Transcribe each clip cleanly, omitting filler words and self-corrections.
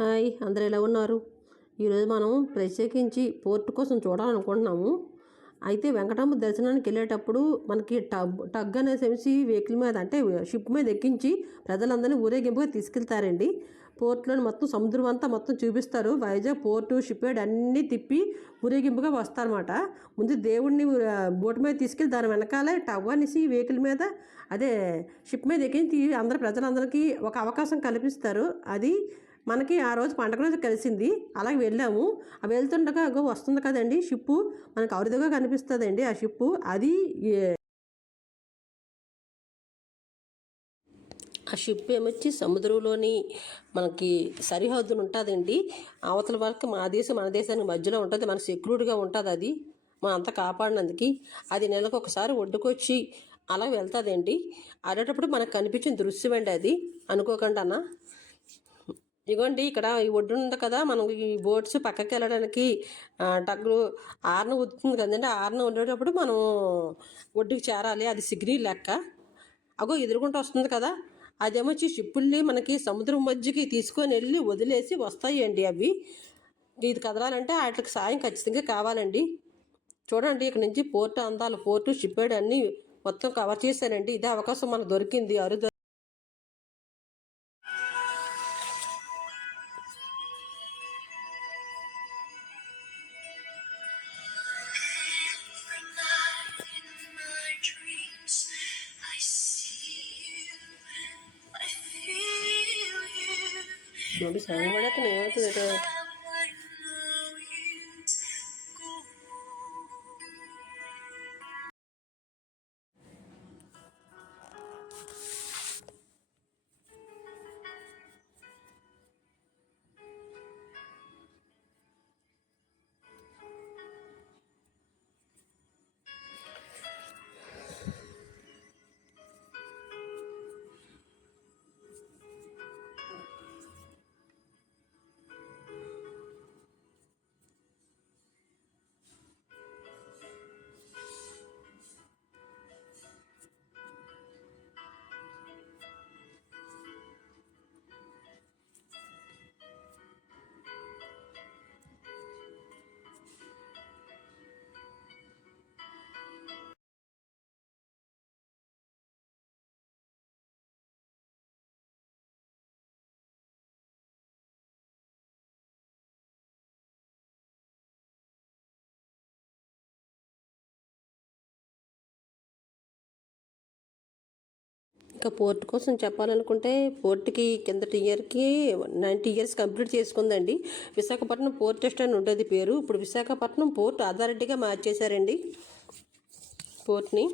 Hi, అందరూ ఎలా ఉన్నారు? ఈరోజు మనం ప్రత్యేకించి పోర్ట్ కోసం చూడాలనుకుంటున్నాము. అయితే వెంకటమ్మ దర్శనానికి వెళ్ళేటప్పుడు మనకి టగ్ అనేసి వెహికల్ మీద అంటే షిప్ మీద ఎక్కించి ప్రజలందరినీ ఊరేగింపుగా తీసుకెళ్తారండి. పోర్ట్లోని మొత్తం సముద్రం అంతా మొత్తం చూపిస్తారు. వైజాగ్ పోర్టు, షిప్ యార్డ్ అన్నీ తిప్పి ఊరేగింపుగా వస్తారన్నమాట. ముందు దేవుడిని బోటు మీద తీసుకెళ్ళి దాని వెనకాలే టగ్ అనేసి వెహికల్ మీద అదే షిప్ మీద ఎక్కించి అందరు ప్రజలందరికీ ఒక అవకాశం కల్పిస్తారు. అది మనకి ఆ రోజు పండగ రోజు కలిసింది. అలాగే వెళ్ళాము. వెళ్తుండగా వస్తుంది కదండి షిప్పు, మనకు అరుదుగా కనిపిస్తుందండి ఆ షిప్పు. అది ఆ షిప్ ఏమొచ్చి సముద్రంలోని మనకి సరిహద్దులు ఉంటుందండి. అవతల వరకు మా దేశం మన దేశానికి మధ్యలో ఉంటుంది. మన సెక్యూర్డ్గా ఉంటుంది. అది మన అంతా కాపాడినందుకు అది నెలకు ఒకసారి ఒడ్డుకొచ్చి అలా వెళ్తుందండి. ఆడేటప్పుడు మనకు కనిపించిన దృశ్యం అండి అది. అనుకోకుండా అన్న ఇగోండి ఇక్కడ ఈ ఒడ్డు ఉంది కదా, మనం ఈ బోట్స్ పక్కకి వెళ్ళడానికి టగ్గు ఆర్న ఉడుతుంది కదండి. ఆర్న ఉండేటప్పుడు మనం ఒడ్డుకి చేరాలి. అది సిగ్నల్ లెక్క. అగో ఎదురుకుంటూ వస్తుంది కదా, అదేమొచ్చి షిప్పుల్ని మనకి సముద్రం మధ్యకి తీసుకొని వెళ్ళి వదిలేసి వస్తాయండి అవి. ఇది కదలాలంటే వాటికి సాయం ఖచ్చితంగా కావాలండి. చూడండి ఇక్కడ నుంచి పోర్టు అందాల పోర్టు, షిప్ యార్డ్ అన్నీ మొత్తం కవర్ చేశానండి. ఇదే అవకాశం మనకు దొరికింది. ನೋಡಿ ಸಾಂಗ್ ಮಾಡಕ್ಕೆ ಏನಾಗ್ತದೆ. ఇంకా పోర్ట్ కోసం చెప్పాలనుకుంటే పోర్ట్కి కిందటి ఇయర్కి 90 ఇయర్స్ కంప్లీట్ చేసుకుందండి. విశాఖపట్నం పోర్ట్ ట్రస్ట్ అని ఉంటుంది పేరు. ఇప్పుడు విశాఖపట్నం పోర్ట్ అథారిటీగా మార్చేశారండి పోర్ట్ని.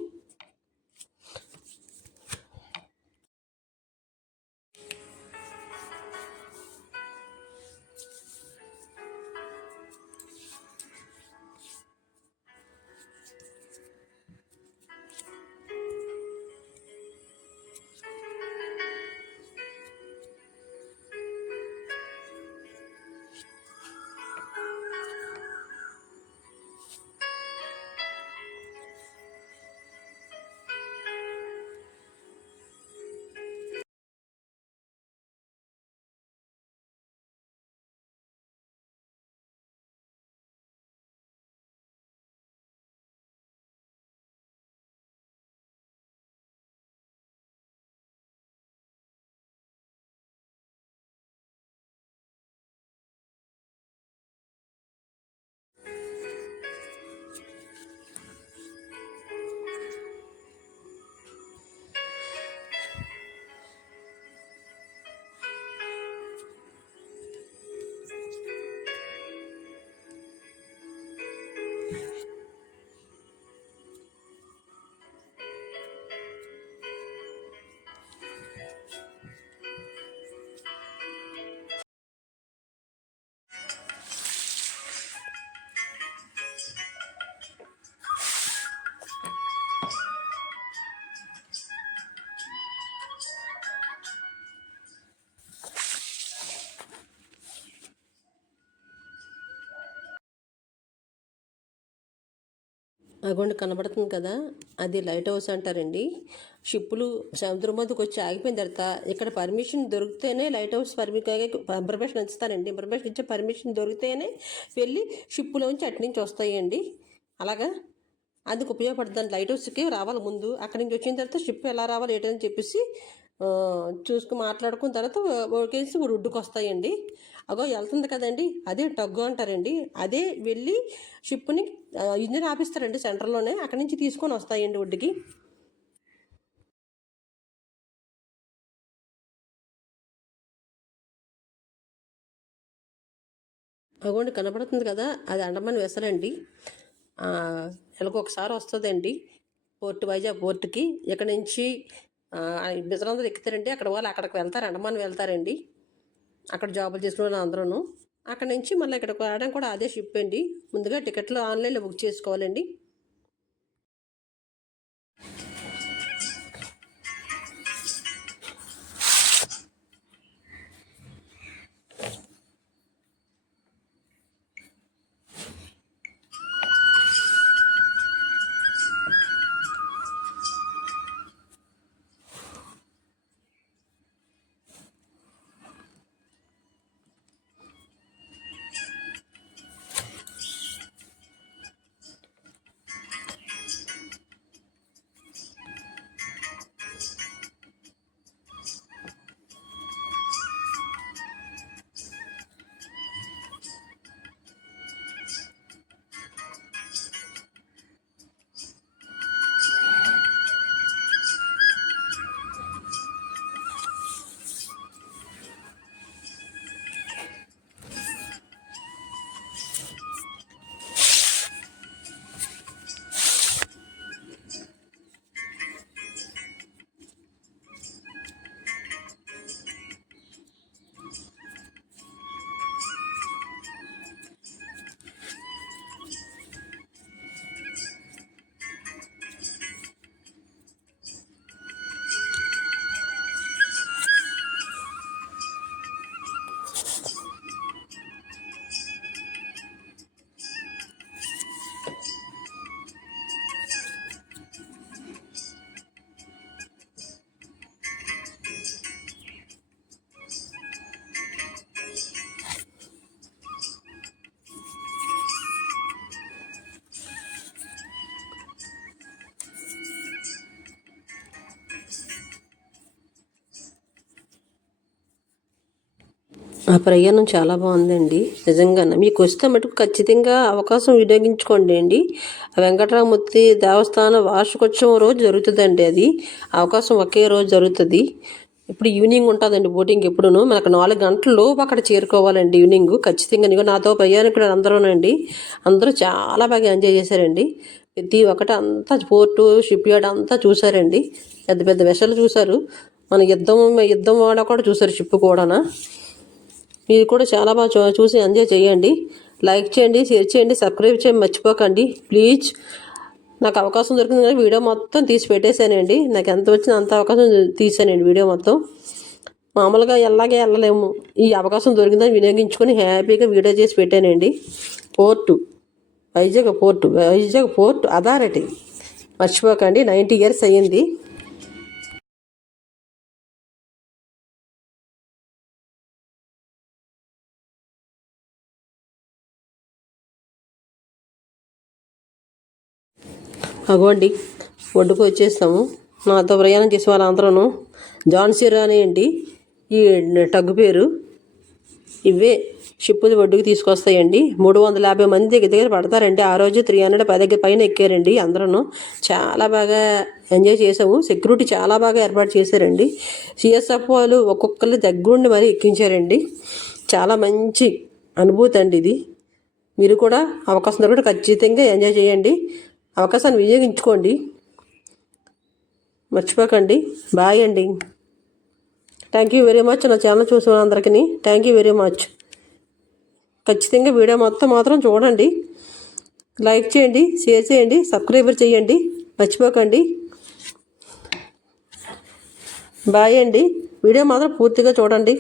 అగోండి కనబడుతుంది కదా, అది లైట్ హౌస్ అంటారండి. షిప్పులు సముద్రం మధ్యకి వచ్చి ఆగిపోయిన తర్వాత ఇక్కడ పర్మిషన్ దొరికితేనే లైట్ హౌస్ ఇన్ఫర్మేషన్ ఇస్తారండి. ఇన్ఫర్మేషన్ ఇచ్చే పర్మిషన్ దొరికితేనే వెళ్ళి షిప్పులోంచి అటు నుంచి వస్తాయండి. అలాగా అందుకు ఉపయోగపడుతుంది. లైట్ హౌస్కి రావాలి ముందు, అక్కడి నుంచి వచ్చిన తర్వాత షిప్ ఎలా రావాలి ఏంటని చెప్పేసి చూసుకుని మాట్లాడుకున్న తర్వాత ఒకేసి ఒడ్డుకు వస్తాయండి. అగో వెళ్తుంది కదండి, అదే టగ్గు అంటారండి. అదే వెళ్ళి షిప్ని ఇంజిన్ ఆపిస్తారండి సెంటర్లోనే, అక్కడి నుంచి తీసుకొని వస్తాయండి ఒడ్డుకి. అగోండి కనపడుతుంది కదా, అది అండమాన్ వెసలండి. నెలకు ఒకసారి వస్తుందండి వైజాగ్ పోర్టుకి. ఇక్కడ నుంచి బిజరందరూ ఎక్కుతారండి. అక్కడ వాళ్ళు అక్కడికి వెళ్తారు, అండమాన్ వెళ్తారండి. అక్కడ జాబులు చేసుకునే వాళ్ళు అందరూ అక్కడ నుంచి మళ్ళీ ఇక్కడికి రావడం కూడా అదే షిప్ అండి. ముందుగా టికెట్లు ఆన్లైన్లో బుక్ చేసుకోవాలండి. ఆ ప్రయాణం చాలా బాగుందండి నిజంగా. మీకు వస్తే మటుకు ఖచ్చితంగా అవకాశం వినియోగించుకోండి అండి. వెంకటరామూర్తి దేవస్థానం వార్షికోత్సవం రోజు జరుగుతుందండి. అది అవకాశం ఒకే రోజు జరుగుతుంది. ఇప్పుడు ఈవినింగ్ ఉంటుందండి బోటింగ్. ఎప్పుడును మనకు 4 గంటల లోపు అక్కడ చేరుకోవాలండి ఈవినింగ్ ఖచ్చితంగా. ఇక నాతో ప్రయాణికులు అందరూనండి, అందరూ చాలా బాగా ఎంజాయ్ చేశారండి. ప్రతి ఒక్కటి అంతా పోర్టు షిప్ యార్డ్ అంతా చూసారండి. పెద్ద పెద్ద వెసలు చూసారు. మన యుద్ధం వాడ కూడా చూసారు, షిప్ కూడా. మీరు కూడా చాలా బాగా చూసి ఎంజాయ్ చేయండి. లైక్ చేయండి, షేర్ చేయండి, సబ్స్క్రైబ్ చేయండి మర్చిపోకండి ప్లీజ్. నాకు అవకాశం దొరికింది కానీ వీడియో మొత్తం తీసి పెట్టేశానండి. నాకు ఎంత వచ్చినా అంత అవకాశం తీసానండి వీడియో మొత్తం. మామూలుగా ఎలాగే వెళ్ళలేము, ఈ అవకాశం దొరికిందని వినియోగించుకొని హ్యాపీగా వీడియో చేసి పెట్టానండి. వైజాగ్ పోర్టు అథారిటీ మర్చిపోకండి. 90 years అయ్యింది. అగోండి ఒడ్డుకు వచ్చేస్తాము. నాతో ప్రయాణం చేసే వాళ్ళందరూ ఝాన్సీ రాణి అండి ఈ టగ్గు పేరు. ఇవే షిప్పులు ఒడ్డుకు తీసుకొస్తాయండి. 350 మంది దగ్గర పడతారండి. ఆ రోజు 310 దగ్గర పైన ఎక్కారండి. అందరూ చాలా బాగా ఎంజాయ్ చేసాము. సెక్యూరిటీ చాలా బాగా ఏర్పాటు చేశారండి. సిఎస్ఎఫ్ వాళ్ళు ఒక్కొక్కరు దగ్గరుండి మరీ ఎక్కించారండి. చాలా మంచి అనుభూతి అండి ఇది. మీరు కూడా అవకాశం దొరికితే ఖచ్చితంగా ఎంజాయ్ చేయండి. అవకాశాన్ని వినియోగించుకోండి, మర్చిపోకండి. బాయ్ అండి. Thank you very much. నా ఛానల్ చూసిన అందరికీ థ్యాంక్ యూ వెరీ మచ్. ఖచ్చితంగా వీడియో మొత్తం మాత్రం చూడండి, లైక్ చేయండి, షేర్ చేయండి, సబ్స్క్రైబ్ చేయండి మర్చిపోకండి. బాయ్ అండి. వీడియో మాత్రం పూర్తిగా చూడండి.